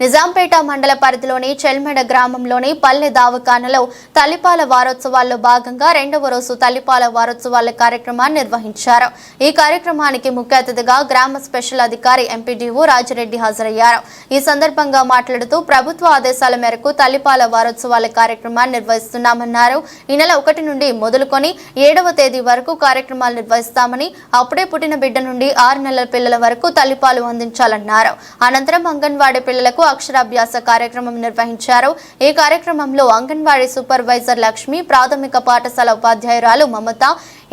నిజాంపేట మండల పరిధిలోని చెల్మెడ గ్రామంలోని పల్లె దావకానలో తల్లిపాల వారోత్సవాల్లో భాగంగా రెండవ రోజు తల్లిపాల వారోత్సవాల కార్యక్రమాన్ని నిర్వహించారు. ఈ కార్యక్రమానికి ముఖ్య అతిథిగా గ్రామ స్పెషల్ అధికారి ఎంపీడీఓ రాజిరెడ్డి హాజరయ్యారు. ఈ సందర్భంగా మాట్లాడుతూ ప్రభుత్వ ఆదేశాల మేరకు తల్లిపాల వారోత్సవాల కార్యక్రమాన్ని నిర్వహిస్తున్నామన్నారు. ఈ నెల 1 నుండి మొదలుకొని 7వ తేదీ వరకు కార్యక్రమాలు నిర్వహిస్తామని, అప్పుడే పుట్టిన బిడ్డ నుండి 6 నెలల పిల్లల వరకు తల్లిపాలు అందించాలన్నారు. అనంతరం అంగన్వాడీ పిల్లలకు అక్షరాభ్యాస కార్యక్రమం నిర్వహించారు. ఈ కార్యక్రమంలో అంగన్వాడీ సూపర్వైజర్ లక్ష్మి, ప్రాథమిక పాఠశాల ఉపాధ్యాయురాలు మమత,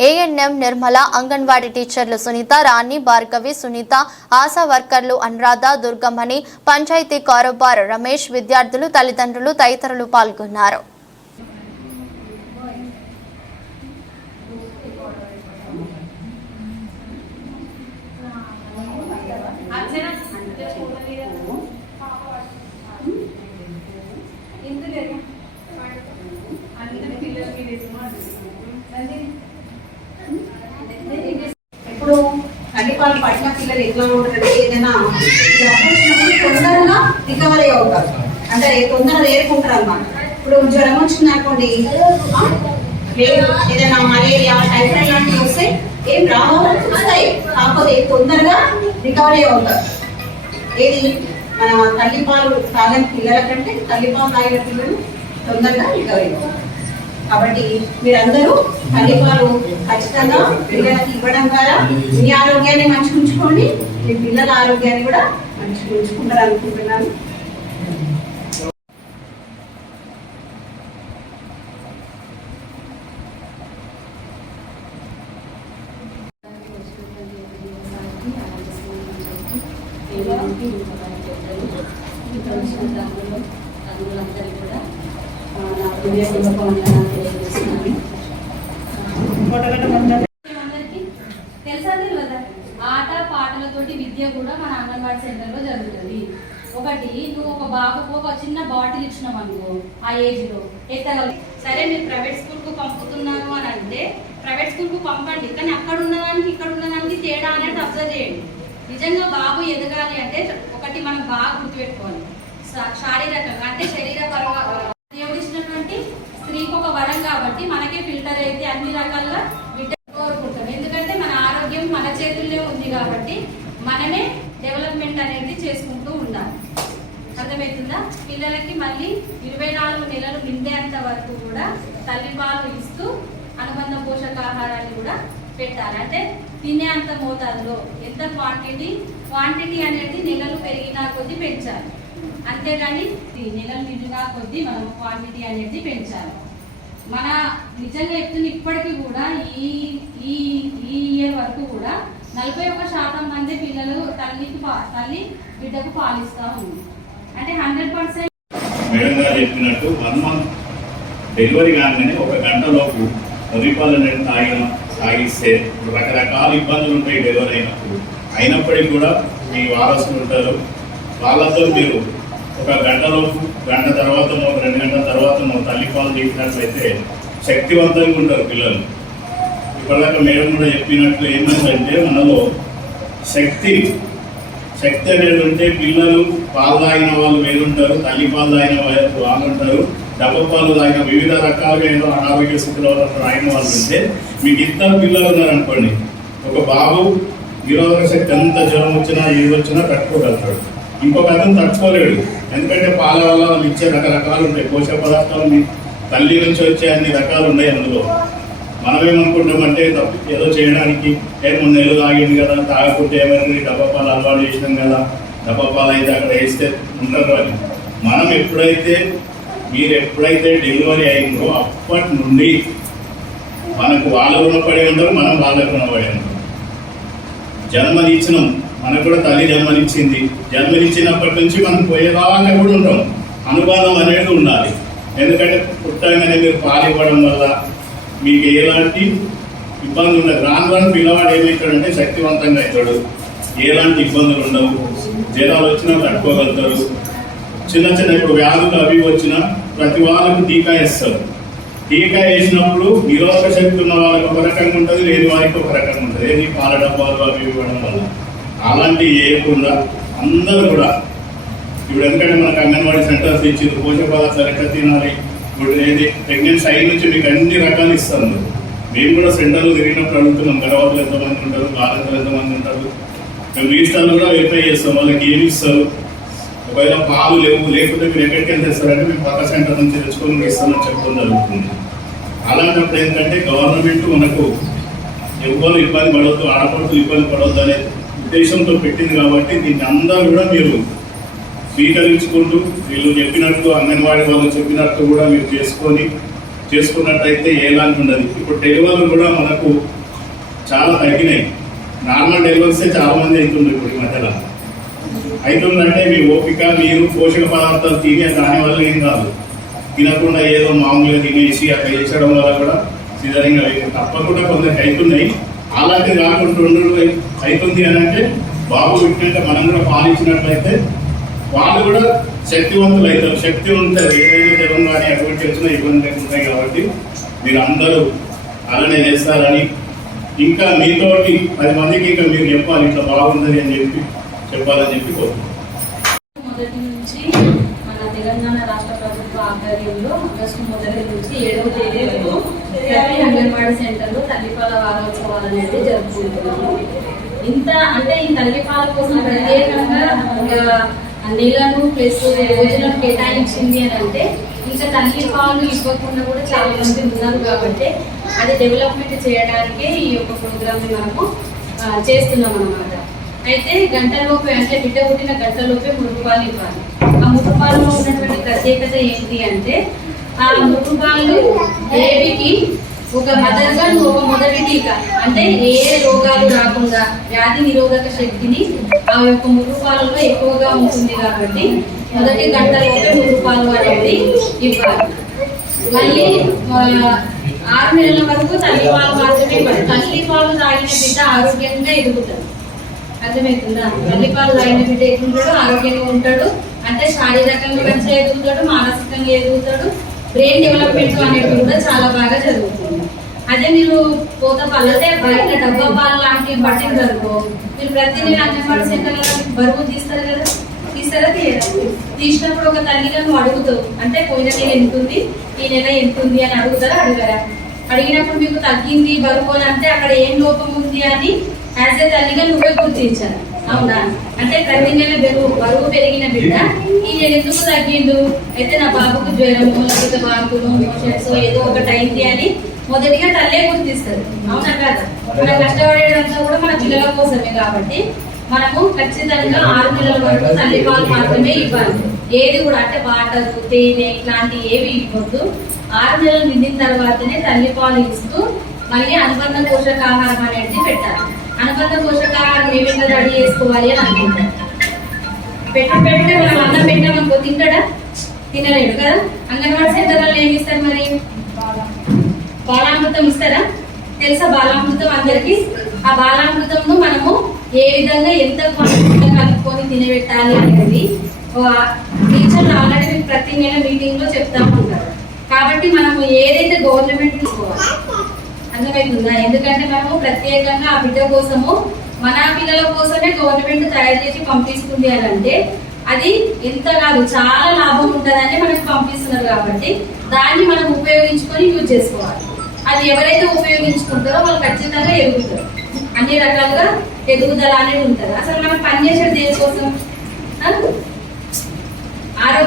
ఏఎన్ఎం నిర్మల, అంగన్వాడీ టీచర్లు సునీత, రాణి, భార్గవి, సునీత, ఆశా వర్కర్లు అనురాధ, దుర్గమణి, పంచాయతీ కారోబార్ రమేష్, విద్యార్థులు, తల్లిదండ్రులు తదితరులు పాల్గొన్నారు. ఇప్పుడు తల్లిపాలు పట్టిన పిల్లలు ఎట్లా ఉంటారంటే ఏదైనా తొందరగా రికవరీ అవుతారు, అంటే తొందరగా తేరుకుంటారు అన్నమాట. ఇప్పుడు జ్వరం వచ్చింది అనుకోండి, ఏదైనా మలేరియా, టైఫాయిడ్ లాంటివి వస్తే ఏం రావాలి వస్తాయి, కాకపోతే తొందరగా రికవరీ అవుతారు. ఏది మన తల్లిపాలు తాగని పిల్లల కంటే తల్లిపాలు తాగిన పిల్లలు తొందరగా రికవరీ అవుతారు. కాబట్టి మీరందరూ తల్లిపాలు ఖచ్చితంగా పిల్లలకి ఇవ్వడం ద్వారా మీ ఆరోగ్యాన్ని మంచిగా ఉంచుకోండి, మీ పిల్లల ఆరోగ్యాన్ని కూడా మంచిగా ఉంచుకుంటారు అనుకుంటున్నాను. ఆట పాటలతోటి విద్య కూడా మన అంగన్వాడీ సెంటర్ లో జరుగుతుంది. ఒకటి, నువ్వు ఒక బాబుకు ఒక చిన్న బాటిల్ ఇచ్చినావు అనుకో, ఆ ఏజ్ లో ఎత్తగలరు. సరే మీరు ప్రైవేట్ స్కూల్ కు పంపుతున్నారు అని అంటే ప్రైవేట్ స్కూల్ కు పంపండి, కానీ అక్కడ ఉన్నదానికి ఇక్కడ ఉన్నదానికి తేడా అనేది అబ్జర్వ్ చేయండి. నిజంగా బాబు ఎదగాలి అంటే ఒకటి మనం బాగా గుర్తుపెట్టుకోవాలి, శారీరకంగా అంటే శరీర దేవుడు ఇచ్చినటువంటి స్త్రీకి ఒక వరం కాబట్టి మనకే ఫిల్టర్ అయితే అన్ని రకాలుగా బిడ్డ కోరుకుంటాం. ఎందుకంటే మన ఆరోగ్యం మన చేతుల్లో ఉంది కాబట్టి మనమే డెవలప్మెంట్ అనేది చేసుకుంటూ ఉండాలి. అర్థమవుతుందా? పిల్లలకి మళ్ళీ 24 నెలలు నిండేంత వరకు కూడా తల్లిపాలు ఇస్తూ అనుబంధ పోషకాహారాన్ని కూడా పెట్టాలి. అంటే తినే అంత మోతాదులో ఎంత క్వాంటిటీ అనేది నెలలు పెరిగినా కొద్దీ పెంచాలి, అంతేగాని నెలలు నిండినా కొద్దీ మనం క్వాంటిటీ అనేది పెంచాలి. మన నిజంగా చెప్తున్న ఇప్పటికీ కూడా ఈ ఇయర్ వరకు కూడా 41% మంది పిల్లలు తల్లి బిడ్డకు పాలిస్తూ ఉంది. అంటే 100% మేడం గారు చెప్పినట్టు 1 మంత్ డెలివరీ కాగానే 1 గంటలోపు తల్లిపాలు తాగిస్తే రకరకాల ఇబ్బందులు ఉంటాయి డెలివరీ అయినప్పటికీ కూడా మీ వారసులు ఉంటారు, వాళ్ళతో మీరు 1 గంటలోపు, గంట తర్వాత 2 గంటల తర్వాత తల్లిపాలు తీసినట్లయితే శక్తివంతంగా ఉంటారు పిల్లలు. ఇప్పటిదాకా మేడం కూడా చెప్పినట్లు ఏంటంటే మనలో శక్తి అనేది ఉంటే పిల్లలు పాలు తాగిన వాళ్ళు వేరుంటారు, తల్లిపాలు తాగిన వాళ్ళు ఉంటారు, డబ్బపాలు తాగిన వివిధ రకాలుగా ఏదో అనారోగ్య స్థితిలో తాగిన వాళ్ళు ఉంటే మీకు 2 పిల్లలు ఉన్నారనుకోండి, ఒక బాబు నిరోధక శక్తి ఎంత జ్వరం వచ్చినా ఏది వచ్చినా తట్టుకోగలుగుతాడు, ఇంకొక అతను తట్టుకోలేడు. ఎందుకంటే పాల వల్ల వాళ్ళు ఇచ్చే రకరకాలు ఉంటాయి, పోషక పదార్థాలు తల్లి నుంచి వచ్చే అన్ని రకాలు ఉన్నాయి. అందులో మనమేమనుకుంటామంటే ఏదో చేయడానికి 3 నెలలు తాగింది కదా, తాగకుంటే ఏమైంది, డబ్బా పాలు అలవాటు చేసినాం కదా, డబ్బా పాలు అయితే అక్కడ వేస్తే ఉంటారు అని. మీరు ఎప్పుడైతే డెలివరీ అయిందో అప్పటి నుండి మనకు వాళ్ళు రుణపడి ఉంటారు, మనం వాళ్ళకు రుణపడి ఉంటాం. జన్మనిచ్చినాం, మనకు కూడా తల్లి జన్మనిచ్చింది, జన్మనిచ్చినప్పటి నుంచి మనం పోయేదాకా కూడా ఉంటాం. అనుబంధం అనేది ఉండాలి. ఎందుకంటే పుట్టంగానే మీరు పాలు ఇవ్వడం వల్ల మీకు ఎలాంటి ఇబ్బంది ఉండదు. రాను పిల్లవాడు ఏమవుతాడంటే శక్తివంతంగా అవుతాడు, ఎలాంటి ఇబ్బందులు ఉండవు, జ్వరాలు వచ్చినా తట్టుకోగలుగుతారు. చిన్న ఇప్పుడు వ్యాధులు అవి వచ్చినా ప్రతి వాళ్ళకు టీకా వేస్తారు. టీకా వేసినప్పుడు నిరోధక శక్తి ఉన్న వాళ్ళకి ఒక రకంగా ఉంటుంది, లేని వారికి ఒక రకంగా ఉంటుంది. ఏది పాల డబ్బాలు అవి ఇవ్వడం వల్ల అలాంటివి వేయకుండా అందరూ కూడా ఇప్పుడు ఎందుకంటే మనకు అంగన్వాడీ సెంటర్స్ ఇచ్చింది, పోషక పదార్థాలు ఎట్లా తినాలి, ఇప్పుడు ఏది ప్రెగ్నెన్సీ అయిన నుంచి మీకు అన్ని రకాలు ఇస్తారు. మేము కూడా సెంటర్లు తిరిగినప్పుడు అడుగుతున్నాం, గర్భవతులు ఎంతమంది ఉంటారు, బాలింతలు ఎంతమంది ఉంటారు. మేము రిజిస్టర్లు కూడా వెరిఫై చేస్తాం, వాళ్ళకి ఏమి ఇస్తారు, ఒకవేళ పాలు లేకపోతే మీరు ఎక్కడికి వెళ్ళి తెస్తారంటే మేము పక్క సెంటర్ నుంచి తెచ్చుకొని ఇస్తామని చెప్పడం జరుగుతుంది. అలాంటప్పుడు ఏంటంటే గవర్నమెంట్ మనకు ఎవరు ఇబ్బంది పడవద్దు, ఆడపడుతూ ఇబ్బంది పడవద్దు అనే ఉద్దేశంతో పెట్టింది కాబట్టి దీన్ని అందరూ కూడా మీరు స్వీకరించుకుంటూ వీళ్ళు చెప్పినట్టు అంగన్వాడీ వాళ్ళు చెప్పినట్టు కూడా మీరు చేసుకున్నట్టయితే ఎలాంటి ఉండదు. ఇప్పుడు డెలివరీలు కూడా మనకు చాలా తగ్గినాయి. నార్మల్ డెలివరీసే చాలా మంది అవుతుంది ఇప్పుడు ఈ మధ్యలో. అవుతుందంటే మీ ఓపిక, మీరు పోషక పదార్థాలు తినే దానివల్ల ఏం కాదు, తినకుండా ఏదో మామూలుగా తినేసి అట్లా చేసడం వల్ల కూడా సిజరింగ్ తప్పకుండా కొందరికి అవుతున్నాయి. అలాంటివి కాకుండా అవుతుంది అని అంటే బాబు పెట్టినట్టే మనం కూడా పాలించినట్లయితే వాళ్ళు కూడా శక్తివంతులు అవుతారు. శక్తి ఉంటుంది, ఏదైనా జ్వరం కానీ అటువంటి వచ్చినా ఇబ్బంది ఉంటాయి. కాబట్టి మీరు అందరూ అలానే చేస్తారని, ఇంకా మీతోటి 10 మందికి ఇంకా మీరు చెప్పాలి ఇట్లా బాగుంటుంది అని చెప్పాలని కోరుతున్నాను. మొదటి నుంచి మన తెలంగాణ రాష్ట్ర ప్రభుత్వ ఆధ్వర్యంలో ఆగస్టు 1 నుంచి 7వ తేదీ వరకు ప్రతి అంగన్వాడీ సెంటర్లో తల్లిపాల వారోత్సవాలు అనేది జరుపుకుంటున్నాము. ఇంత అంటే ఈ తల్లిపాల కోసం ప్రత్యేకంగా ఒక నెలను ప్లస్ రోజులను కేటాయించింది అని అంటే ఇంకా తల్లిపాలు ఇవ్వకుండా కూడా చాలా మంది ఉన్నారు కాబట్టి అది డెవలప్మెంట్ చేయడానికే ఈ యొక్క ప్రోగ్రామ్ని మనము చేస్తున్నాం అన్నమాట. అయితే గంటలోపే అంటే బిడ్డ పుట్టిన గంటలోపే మురుగుపాలు ఇవ్వాలి. ఆ మురుగుపాలలో ఉన్నటువంటి ప్రత్యేకత ఏంటి అంటే ఆ మురుగుపాలు బేబీకి ఒక మదర్గా ఒక మొదటి టీకా, అంటే ఏ రోగాలు రాకుండా వ్యాధి నిరోధక శక్తిని ఆ యొక్క మురుగుపాలలో ఎక్కువగా ఉంటుంది కాబట్టి మొదటి గంటలోపే మురుగుపాలు అనేది ఇవ్వాలి. మళ్ళీ 6 నెలల వరకు తల్లిపాలు మాత్రమే ఇవ్వాలి. తల్లిపాలు తాగిన బిడ్డ ఆరోగ్యంగా ఎదుగుతాడు. అర్థమవుతుందా? తల్లిపాలు తాగిన బిడ్డ ఎదుగుతాడు, ఆరోగ్యంగా ఉంటాడు. అంటే శారీరకంగా మంచిగా ఎదుగుతాడు, మానసికంగా ఎదుగుతాడు, బ్రెయిన్ డెవలప్మెంట్ అనేది కూడా చాలా బాగా జరుగుతుంది. అదే మీరు పోత పాలతే బయట డబ్బా పాలు లాంటివి పట్టింది అనుకో, మీరు ప్రతి నెల అంగన్వాడీ సెంటర్లో బరువు తీస్తారు కదా, తీస్తారా తీయరా? తీసినప్పుడు ఒక తల్లిగా నువ్వు అడుగుతావు, అంటే పోయిన నెల ఎంతుంది, ఈ నెల ఎంతుంది అని అడుగుతారా అడగరా? అడిగినప్పుడు మీకు తగ్గింది బరువు అని అంటే అక్కడ ఏం లోపం ఉంది అని యాజ్ ఏ తల్లిగా నువ్వే గుర్తించాలి. అవునా? అంటే ప్రతి నెల బరువు పెరిగిన బిడ్డ ఈ నెల ఎందుకు తగ్గిండు, అయితే నా బాబుకు జ్వరము లేకపోతే వాంతులు మోషన్స్ ఏదో ఒకటి అయింది అని మొదటిగా తల్లే గుర్తిస్తారు. అవునా కాదా? మనం కష్టపడేదంతా కూడా మన పిల్లల కోసమే కాబట్టి మనము ఖచ్చితంగా 6 నెలల వరకు తల్లిపాలు మాత్రమే ఇవ్వాలి. ఏది కూడా అంటే వాటర్, తేనె ఇట్లాంటి ఏవి ఇవ్వద్దు. 6 నెలలు నిండిన తర్వాతనే తల్లిపాలు ఇస్తూ మళ్ళీ అనుబంధ పోషకాహారం అనేది పెట్టాలి. అనుబంధ పోషకాహారం ఏ విధంగా రెడీ చేసుకోవాలి అని అనుకుంటాం. పెట్టే మనం అన్నం పెట్టామనుకో తింటాడా? తినలేడు కదా. అంగన్వాడీ సెంటర్లలో ఏమి ఇస్తారు మరి? బాలామృతం ఇస్తారా? తెలుసా బాలామృతం అందరికి? ఆ బాలామృతంను మనము ఏ విధంగా ఎంత క్వాంటిటీగా కలుపుకొని తినబెట్టాలి అనేది టీచర్లు ఆల్రెడీ మీకు ప్రతి నెల మీటింగ్ లో చెప్తా ఉంటారు. కాబట్టి మనము ఏదైతే గవర్నమెంట్ తీసుకోవాలి, అర్థమవుతుందా? ఎందుకంటే మనము ప్రత్యేకంగా ఆ బిడ్డ కోసము మన పిల్లల కోసమే గవర్నమెంట్ తయారు చేసి పంపిస్తుంది అని అంటే అది ఎంత కాదు చాలా లాభం ఉంటుందని మనకు పంపిస్తున్నారు. కాబట్టి దాన్ని మనం ఉపయోగించుకొని యూజ్ చేసుకోవాలి. అది ఎవరైతే ఉపయోగించుకుంటారో వాళ్ళు ఖచ్చితంగా ఎదుగుతారు, అన్ని రకాలుగా ఎదుగుదల అనేది ఉంటుంది. అసలు మనం పనిచేసేది దేనికోసం?